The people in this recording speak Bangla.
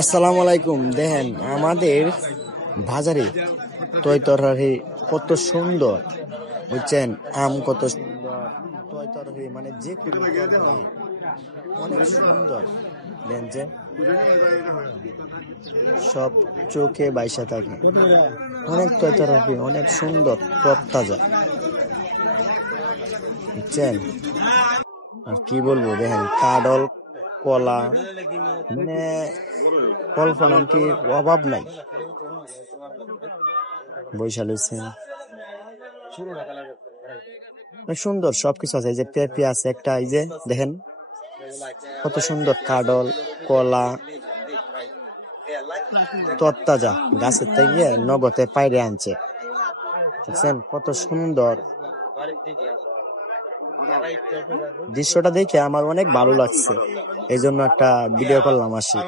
আসসালামু আলাইকুম। দেখেন আমাদের বাজারে তরকারি কত সুন্দর, বুঝছেন? আম কত সুন্দর, তরকারি মানে যে কোনো তরকারি অনেক সুন্দর। দেন যে সব চোখে বাইসা থাকে, অনেক তরকারি অনেক সুন্দর, তরতাজা, বুঝছেন? আর কি বলবো, দেখেন কাডল, কলা, মানে কল্পনার কি অভাব নাই। বৈশাল হয়েছেন সুন্দর, সবকিছু আছে। এই যে পেঁপে আছে একটা, এই যে দেখেন কত সুন্দর, কাডল, কলা, তরতাজা গাছের থেকে নগদে পাইরে আনছে, বুঝছেন? কত সুন্দর দৃশ্যটা দেখে আমার অনেক ভালো লাগছে, এই জন্য একটা ভিডিও করলাম আসি।